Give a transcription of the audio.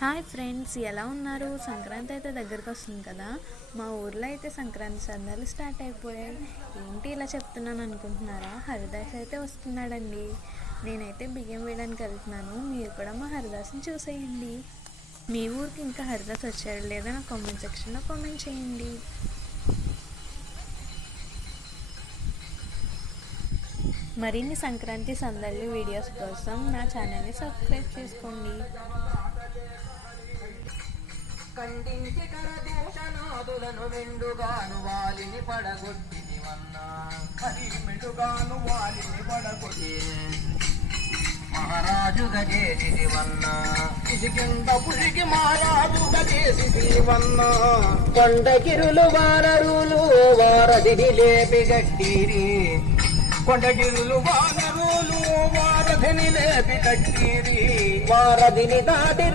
Hi friends, ఎలా ఉన్నారు? సంక్రాంతి అయితే దగ్గరకు వస్తుంది కదా. మా ఊర్లో అయితే సంక్రాంతి సందాలు స్టార్ట్ అయిపోయాయి. ఏంటి ఇలా చెప్తున్నాను అనుకుంటున్నారా? హరిదాస్ అయితే వస్తున్నాడండి. నేనైతే బియ్యం వేయడానికి వెళ్తున్నాను. మీరు కూడా మా హరిదాస్ని చూసేయండి. మీ ఊరికి ఇంకా హరిదాస్ వచ్చాడు లేదా నా కామెంట్ సెక్షన్లో కామెంట్ చేయండి. మరిన్ని సంక్రాంతి సందడి వీడియోస్ కోసం నా ఛానల్ని సబ్స్క్రైబ్ చేసుకోండి. కండించి కరదూషణాదులను మెండుగాను వాలిని పడగొట్టినివన్నా హరి మెండుగాను వాలిని పడగొట్టి మహారాజుగా చేసివన్నా ఇసుకింద పులికి మహారాజుగా చేసివన్నా కొండగిరులు వానరులు వారధిని లేపి గట్టిరి కొండగిరులు వానరులు వారధిని లేపి కట్టిరి వారధిని దాటి